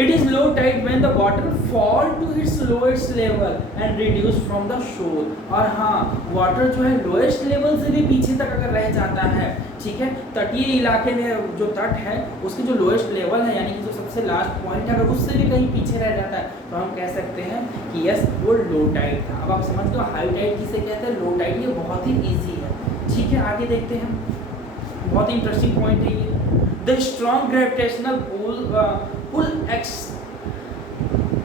It is low tide when the water fall to its lowest level and reduce from the shore. और हाँ, वाटर जो है लोएस्ट लेवल से भी पीछे तक अगर रह जाता है, ठीक है, तटीय इलाके में जो तट है उसकी जो लोएस्ट लेवल है यानी कि जो सबसे लास्ट पॉइंट है अगर उससे भी कहीं पीछे रह जाता है तो हम कह सकते हैं कि यस वो लो टाइड था। अब आप समझते हो हाई टाइड किसे कहते हैं, लो टाइड, ये बहुत ही ईजी है। ठीक है, आगे देखते हैं, बहुत ही इंटरेस्टिंग पॉइंट है ये। The strong gravitational pull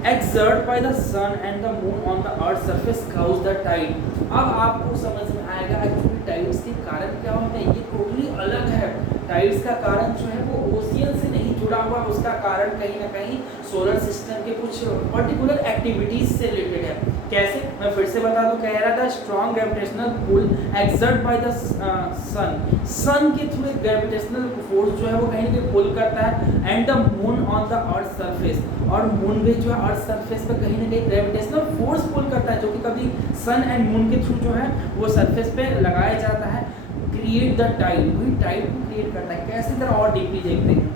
exerted by the sun and the moon on the earth's surface cause the tide। अब आपको समझ में आएगा एक्चुअली टाइड्स के कारण क्या होते हैं, ये टोटली अलग है। टाइड्स का कारण जो है वो ओशियन से नहीं जुड़ा हुआ, उसका कारण कहीं ना कहीं सोलर सिस्टम के कुछ पर्टिकुलर एक्टिविटीज से रिलेटेड है। कैसे, मैं फिर से बता दूं, कह रहा था strong gravitational pull exert by the sun के थ्रू एक ग्रेविटेशनल फोर्स जो है वो कहीं ना कहीं पुल करता है and the moon on the earth surface, और मून भी जो है अर्थ सरफेस पे कहीं ना कहीं ग्रेविटेशनल फोर्स पुल करता है, जो कि कभी सन एंड मून के थ्रू जो है वो सरफेस पे लगाया जाता है। क्रिएट द टाइड, वही टाइड को क्रिएट करता है। कैसे तरह और डीपली देखते हैं।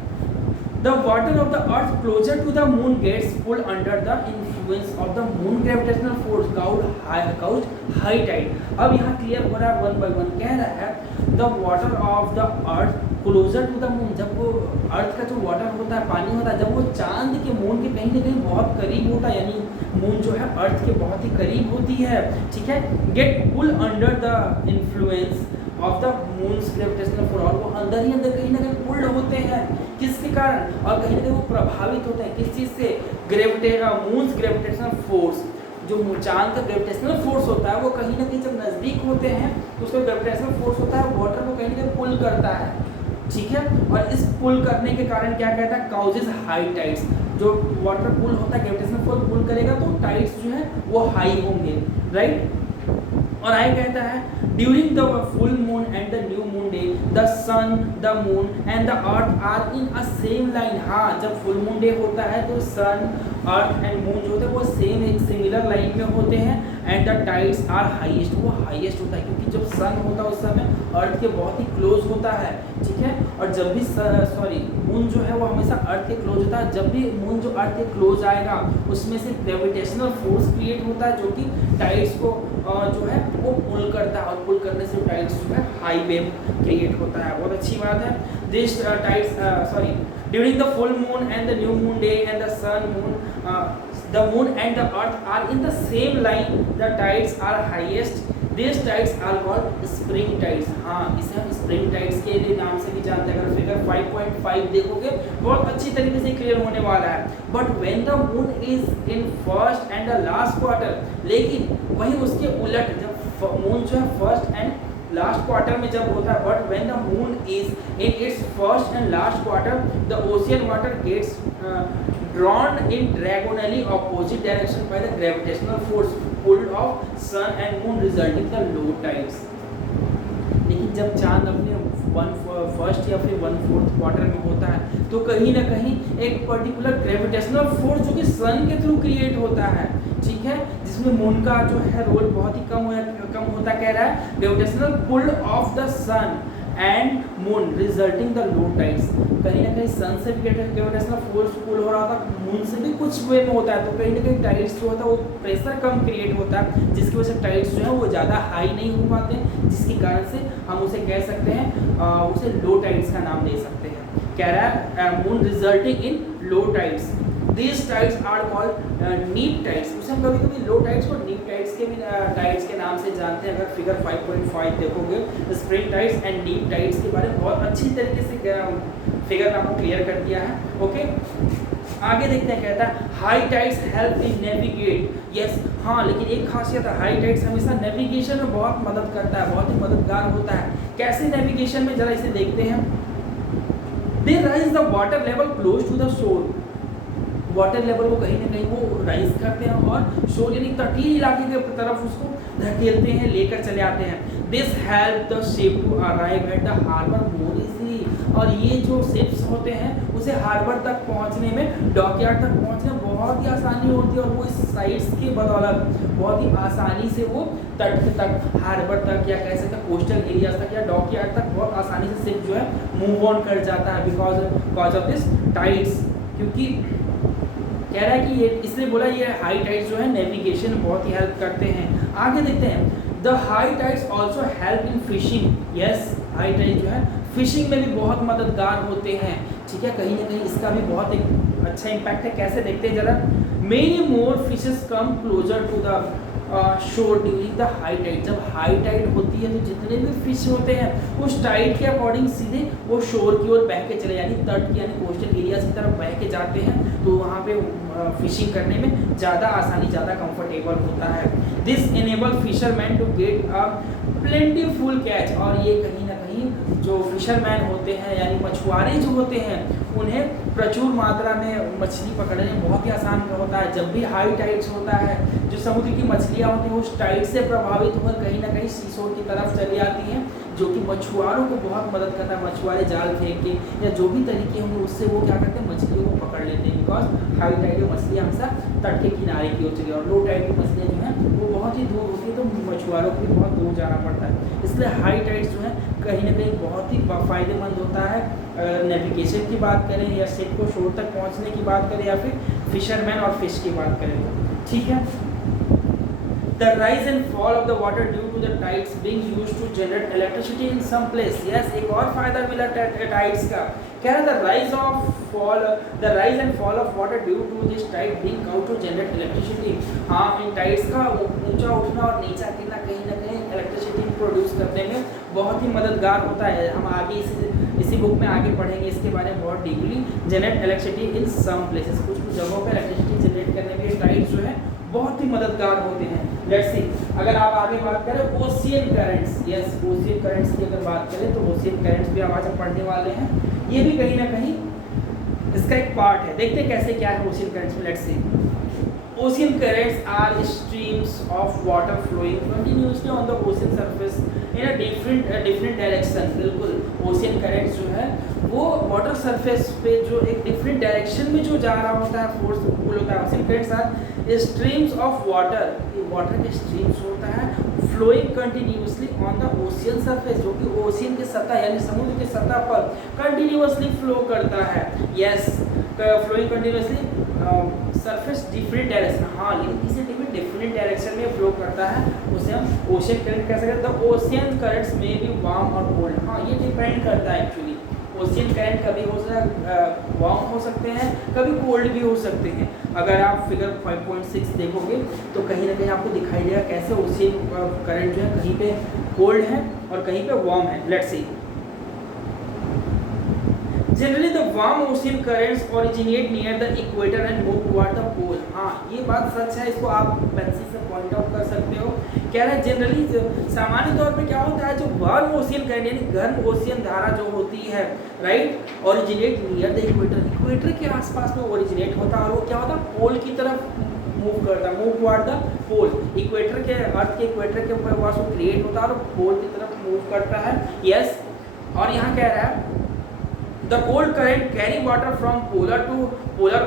The water of the earth closer to the moon gets pulled under the influence of the moon gravitational force caused high tide. अब यहाँ क्लियर हो रहा है वन बाय वन, कह रहा है the water of the earth closer to the moon, जब वो अर्थ का जो वाटर होता है, पानी होता है, जब वो चांद के मून के कहीं ना कहीं बहुत करीब होता है, यानी मून जो है अर्थ के बहुत ही करीब होती है, ठीक है, get pull under the influence of the moon's gravitational force, और वो अंदर ही अंदर कहीं ना कहीं पुल्ड होते हैं, किसके कारण, और कहीं ना कहीं वो प्रभावित होते हैं किस चीज़ से, मून्स ग्रेविटेशनल फोर्स, जो चांद का ग्रेविटेशनल फोर्स होता है वो कहीं ना कहीं जब नज़दीक होते हैं तो उसका ग्रेविटेशनल फोर्स होता है वाटर को कहीं ना कहीं पुल करता है, ठीक है, और इस पुल करने के कारण क्या कहता है, काउजेस हाई टाइड्स, जो वाटर पुल होता है ग्रेविटेशनल फोर्स पुल करेगा तो टाइड्स जो है वो हाई होंगे, राइट। और आगे कहता है during the full moon and the new moon day the sun the moon and the earth are in a same line. हाँ, जब फुल मून डे होता है तो सन अर्थ एंड मून जो होते हैं वो सेम एक सिमिलर लाइन में होते हैं, and the tides are highest, वो हाईएस्ट होता है क्योंकि जब सन होता है उस समय अर्थ के बहुत ही क्लोज होता है, ठीक है, और जब भी मून जो है वो हमेशा अर्थ के क्लोज होता है, जब भी मून जो अर्थ के क्लोज आएगा उसमें से ग्रेविटेशनल फोर्स क्रिएट होता है जो कि टाइड्स को जो है वो पुल करता है, और पुल करने से टाइड्स जो है हाई वेव क्रिएट होता है। बहुत अच्छी बात है। This tides during the full moon and the new moon day and the sun moon the moon and the earth are in the same line, the tides are highest, these tides are called spring tides। हाँ, इसे हम spring tides के लिए नाम से भी जानते हैं। अगर फिगर 5.5 देखोगे बहुत अच्छी तरीके से क्लियर होने वाला है। But when the moon is in first and the last quarter, लेकिन वहीं उसके उलट जब मून जो है फर्स्ट एंड लास्ट क्वार्टर में जब होता है, but when the moon is in its first and last quarter the ocean water gets drawn in diagonally opposite direction by the gravitational force pulled of sun and moon resulting the low tides। लेकिन जब चांद अपने 1/1 या फिर 1/4 quarter में होता है तो कहीं ना कहीं एक पर्टिकुलर ग्रेविटेशनल फोर्स जो कि सन के थ्रू क्रिएट होता है, ठीक है, जिसमें मून का जो है रोल बहुत ही कम होता, कह रहा है gravitational pull of the sun and moon resulting the low tides. कहीं ना कहीं सन से भी ग्रेविटेशनल फोर्स पुल हो रहा था, मून से भी कुछ वे में होता है, तो कहीं ना कहीं टाइड्स जो होता है वो प्रेशर कम क्रिएट होता है, जिसकी वजह से टाइड्स जो है वो ज़्यादा हाई नहीं हो पाते, जिसके कारण से हम उसे कह सकते हैं उसे लो टाइड्स का नाम दे सकते हैं। कह रहा है moon resulting in low tides, these tides are called neap tides। उसे हम कभी कभी लो टाइड्स को नीप टाइड्स के भी टाइड्स के नाम से जानते हैं। अगर फिगर 5.5 देखोगे स्प्रिंग टाइड्स एंड नीप टाइड्स के बारे में बहुत अच्छी तरीके से फिगर आपको क्लियर कर दिया है। ओके, आगे देखते हैं, कहता है high tides help in navigate. Yes, हाँ, लेकिन एक खासियत है, हाई टाइड्स हमेशा नेविगेशन में बहुत मदद करता है, बहुत ही मददगार होता है। कैसे नेविगेशन में, जरा इसे देखते हैं। They raise the water level close to the shore, water level को कहीं ना कहीं वो राइज करते हैं और शोर यानी तटीय इलाके की तरफ उसको धकेलते हैं, लेकर चले आते हैं। This help the ship to arrive at the harbour more easily, और ये जो शिप्स होते हैं उसे हार्बर तक पहुंचने में, डॉकयार्ड तक पहुंचने में बहुत ही आसानी होती है, और वो इस साइट्स के बदौलत बहुत ही आसानी से वो तट तक, हार्बर तक, या कह सकते हैं कोस्टल एरियाज तक या डॉकयार्ड तक बहुत आसानी से शिप जो है मूव ऑन कर जाता है बिकॉज ऑफ दिस टाइड्स। क्योंकि कह रहा है कि ये इसलिए बोला ये हाई टाइड्स जो है नेविगेशन बहुत ही हेल्प करते हैं। आगे देखते हैं the high tides also help in fishing. Yes, high tide जो है फिशिंग में भी बहुत मददगार होते हैं, ठीक है, कहीं ना कहीं इसका भी बहुत एक अच्छा इम्पैक्ट है। कैसे देखते हैं जरा। Many more fishes come closer to the shore during the high tide. जब हाई टाइड होती है तो जितने भी फिश होते हैं उस टाइड के अकॉर्डिंग सीधे वो शोर की ओर बह के चले, यानी तट की यानी कोस्टल एरियाज की तरफ बह के जाते हैं, तो वहाँ पे फिशिंग करने में ज़्यादा आसानी, ज़्यादा कंफर्टेबल होता है। This enable fisherman to get a plentiful catch, और ये कहीं ना कहीं जो फिशरमैन होते हैं यानी मछुआरे जो होते हैं उन्हें प्रचुर मात्रा में मछली पकड़ने में बहुत ही आसान होता है। जब भी हाई टाइड्स होता है जो समुद्र की मछलियाँ होती हैं उस टाइड से प्रभावित होकर कहीं ना कहीं सीशोर की तरफ चली आती हैं, जो कि मछुआरों को बहुत मदद करता है। मछुआरे जाल फेंक के या जो भी तरीके होंगे उससे वो क्या करते हैं, मछलियों को पकड़ लेते हैं, बिकॉज हाई टाइड में मछलियाँ हमेशा तट के किनारे की ओर चली, और लो टाइड की मछलियाँ जो हैं वो बहुत ही दूर होती है, तो मछुआरों को भी बहुत दूर जाना पड़ता है। इसलिए हाई टाइड्स जो है कहीं ना कहीं बहुत ही फ़ायदेमंद होता है। नेविगेशन की बात करें या शिप को शोर तक पहुंचने की बात करें या फिर फिशरमैन और फिश की बात करें ठीक है। The rise and fall of the water due to the tides being used to generate electricity in some place. Yes, एक और फायदा मिला tides का। क्या है? The rise and fall of water due to this tide being out to generate electricity. हाँ, इन tides का ऊंचा उठना और नीचा गिरना कहीं ना कहीं इलेक्ट्रिसिटी प्रोड्यूस करने में बहुत ही मददगार होता है। हम आगे इसी बुक में आगे पढ़ेंगे इसके बारे में बहुत deeply. Generate electricity in some places, कुछ जगहों पर इलेक्ट्रिसिटी जनरेट करने में टाइड्स जो है बहुत ही मददगार होते हैं। लेट्स सी, अगर आप आगे बात करें ocean currents, yes ocean currents की अगर बात करें तो ओशियन करंट्स भी आज हम पढ़ने वाले हैं। ये भी कहीं ना कहीं इसका एक पार्ट है। देखते हैं कैसे क्या है ओशियन करंट्स में। Let's see, ocean currents are streams of water flowing continuously on the ocean surface in a different direction। बिल्कुल, ocean currents जो है वो वाटर सरफेस पे जो एक डिफरेंट डायरेक्शन में जो जा रहा होता है, फोर्स पुल होता है। ocean currents are streams of water, water के स्ट्रीम्स होता है flowing continuously on the ocean surface, जो कि ओशियन की सतह यानी समुद्र की सतह पर कंटिन्यूसली फ्लो करता है। Yes, flowing continuously surface different direction, हाँ लेकिन किसी डिफरेंट डायरेक्शन में फ्लो करता है, उसे हम ओशियन करंट कह सकते हैं। द ओशियन करंट्स में भी वार्म और कोल्ड, हाँ ये डिपेंड करता है एक्चुअली। ओशियन करंट कभी हो सकता है वार्म हो सकते हैं, कभी कोल्ड भी हो सकते हैं। अगर आप फिगर 5.6 देखोगे तो कहीं ना कहीं आपको दिखाई देगा कैसे ओशियन करंट जो है कहीं पे कोल्ड है और कहीं पे वार्म है। Let's see, generally the warm ocean currents originate near the equator and move toward the pole. हाँ ये बात सच है, इसको आप पेंसिल से पॉइंट आउट कर सकते हो। कह रहे हैं जनरली सामान्य तौर पे क्या होता है, जो वार्म ओशियन करंट यानी गर्म ओशियन धारा जो होती है, right, originate near the equator, equator के आसपास में ओरिजिनेट होता है और वो क्या होता है पोल की तरफ मूव करता है, move toward the pole. Equator के अर्थ के इक्वेटर के ऊपर वो क्रिएट होता है और पोल की तरफ मूव करता है। यस, और यहाँ कह रहा है The cold current carry water from polar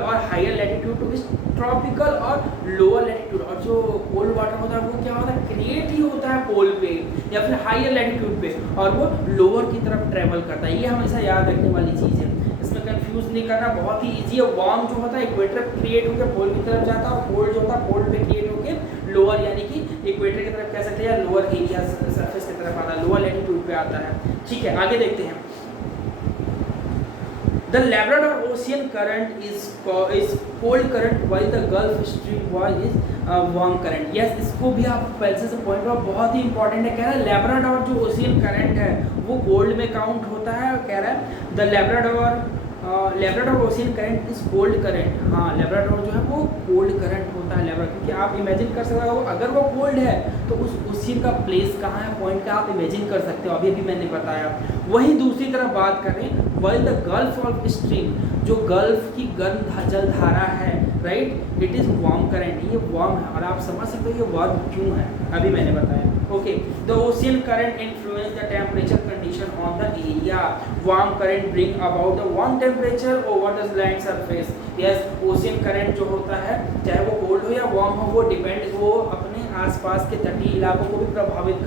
और higher latitude to tropical और lower latitude। और जो cold water होता है वो क्या होता है, क्रिएट ही होता है पोल पे या फिर हायर लैटिट्यूड पे और वो लोअर की तरफ ट्रेवल करता है। ये हमेशा याद रखने वाली चीज़ है, इसमें कंफ्यूज नहीं करना, बहुत ही ईजी है। वार्म जो होता है इक्वेटर क्रिएट होकर पोल की तरफ जाता है और कोल्ड जो होता है पोल पे क्रिएट होकर लोअर यानी कि इक्वेटर की तरफ कह सकते हैं या लोअर एरिया सरफेस की तरफ आता है, लोअर लैटिट्यूड पे आता है। ठीक है, आगे देखते हैं। The Labrador Ocean current is cold current while the Gulf Stream is warm current। Yes, इसको भी आप पहले से पॉइंट आउट बहुत ही इंपॉर्टेंट है। कह रहा है लेब्राडोर जो ओशियन करंट है वो कोल्ड में काउंट होता है। कह रहा है the Labrador ocean current is cold current. हाँ, लेब्राडोर जो है वो कोल्ड करंट होता है लेब्राडोर, क्योंकि आप इमेजिन कर सकते हो अगर वो कोल्ड है तो उस ओशियन का प्लेस कहाँ है, पॉइंट का आप इमेजिन कर सकते हो, अभी मैंने बताया। वहीं दूसरी तरफ बात करें while the Gulf of Stream, जो गल्फ की गर्म जलधारा है, right, it is warm current, ये वार्म है और आप समझ सकते हो ये वार्म क्यों है, अभी मैंने बताया। Okay, the ocean current influence the temperature condition on the area. Warm current bring about the warm temperature over the land surface. Yes, ocean current जो होता है चाहे वो कोल्ड हो या वार्म हो, वो अपने आसपास के तटीय इलाकों को भी प्रभावित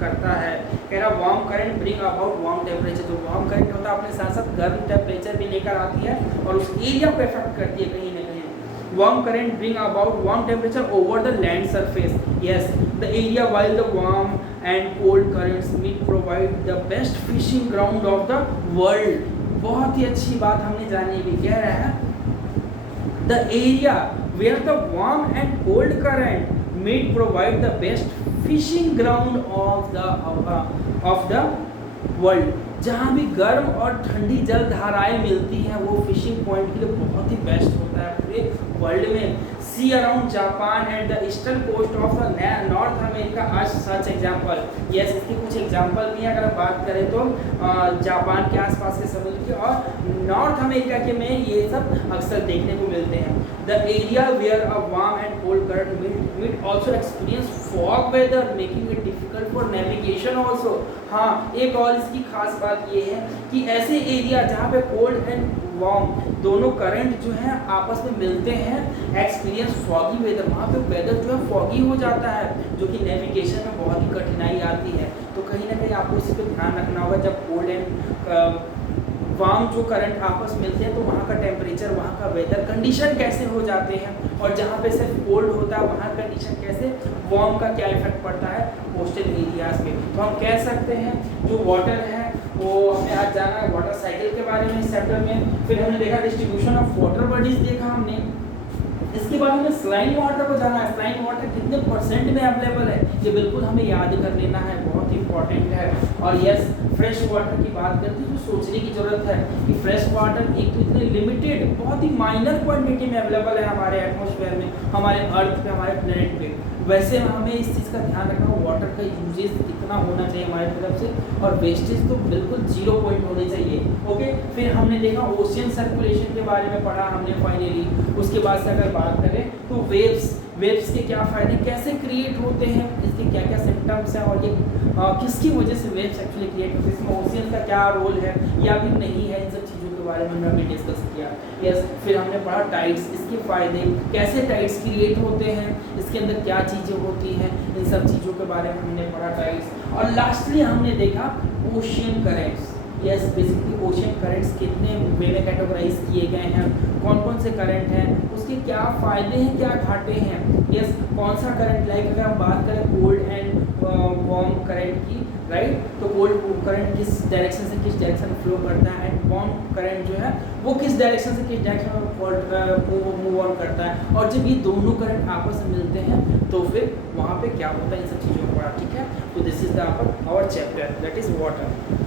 करता है। कह रहा warm current bring about warm temperature, जो वार्म करंट होता है अपने साथ साथ गर्म टेम्परेचर भी लेकर आती है और उस एरिया को इफेक्ट करती है कहीं ना कहीं। Warm current bring about warm temperature over the land surface. Yes, the area while the warm and cold currents meet provide the best fishing ground of the world. बहुत ही अच्छी बात हमने जानी भी। कह रहा है the area where the warm and cold current meet provide the best fishing ground of the world. जहाँ भी गर्म और ठंडी जल धाराएं मिलती हैं वो फिशिंग पॉइंट के लिए बहुत ही बेस्ट होता है पूरे वर्ल्ड में। Sea around Japan and the eastern coast of the North America are such example. Yes, इसके कुछ एग्जाम्पल भी हैं अगर बात करें तो जापान के आसपास के समुद्र के और नॉर्थ अमेरिका के में ये सब अक्सर देखने को मिलते हैं। The area where a warm and cold current meet also experience fog weather making it difficult for navigation also. हाँ, एक और इसकी खास बात ये है कि ऐसे एरिया जहाँ पे कोल्ड एंड वार्म दोनों करंट जो है आपस में मिलते हैं, एक्सपीरियंस फॉगी वेदर, वहाँ पे वेदर जो है फॉगी हो जाता है जो कि नेविगेशन में बहुत ही कठिनाई आती है। तो कहीं ना कहीं आपको इसी पे ध्यान रखना होगा जब कोल्ड एंड वार्म जो करंट आपस में मिलते हैं तो वहाँ का टेम्परेचर, वहाँ का वेदर कंडीशन कैसे हो जाते हैं, और जहाँ पे सिर्फ कोल्ड होता है वहाँ कंडीशन कैसे, वार्म का क्या इफेक्ट पड़ता है कोस्टल एरियाज पे। तो हम कह सकते हैं जो वाटर है वो हमें आज जाना है वाटर साइकिल के बारे में इस चैप्टर में। फिर हमने देखा डिस्ट्रीब्यूशन ऑफ वाटर बॉडीज देखा हमने। इसके बाद हमें स्लाइन वाटर को जाना है, स्लाइन वाटर कितने परसेंट में अवेलेबल है ये बिल्कुल हमें याद कर लेना है, बहुत इंपॉर्टेंट है। और यस, फ्रेश वाटर की बात करते हैं तो सोचने की जरूरत है कि फ्रेश वाटर एक तो इतने लिमिटेड, बहुत ही माइनर क्वांटिटी में अवेलेबल है हमारे एटमॉस्फेयर में, हमारे अर्थ पे, हमारे प्लेनेट पे। वैसे हमें इस चीज़ का ध्यान रखना, वाटर का यूजेज कितना होना चाहिए हमारी तरफ से, और वेस्टेज तो बिल्कुल 0 पॉइंट होने चाहिए। ओके, फिर हमने देखा ओशियन सर्कुलेशन के बारे में पढ़ा हमने फाइनली। उसके बाद से अगर बात करें तो वेव्स के क्या फ़ायदे, कैसे क्रिएट होते हैं, इसके क्या क्या सिम्टम्स हैं, और ये किसकी वजह से वेव्स एक्चुअली क्रिएट होते हैं, इसमें ओशियन का क्या रोल है या भी नहीं है, इन सब चीज़ों के बारे में हमने अभी डिस्कस किया। यस, फिर हमने पढ़ा टाइड्स, इसके फ़ायदे, कैसे टाइड्स क्रिएट होते हैं, इसके अंदर क्या चीज़ें होती हैं, इन सब चीज़ों के बारे में हमने पढ़ा टाइड्स। और लास्टली हमने देखा ocean currents. Yes, basically ocean currents कितने वे में कैटेगराइज किए गए हैं, कौन कौन से करंट हैं, उसके क्या फ़ायदे हैं, क्या घाटे हैं। यस, कौन सा करंट, लाइक अगर हम बात करें कोल्ड एंड वार्म करंट की, राइट, तो कोल्ड करंट किस डायरेक्शन से किस डायरेक्शन में फ्लो करता है, एंड वार्म करंट जो है वो किस डायरेक्शन से किस डायरेक्शन में मूव ऑन करता है। और जब ये दोनों करंट आपस में मिलते हैं तो फिर वहाँ पे क्या होता है, इन सब चीज़ों को पढ़ा। ठीक है, तो this is the our chapter that is water.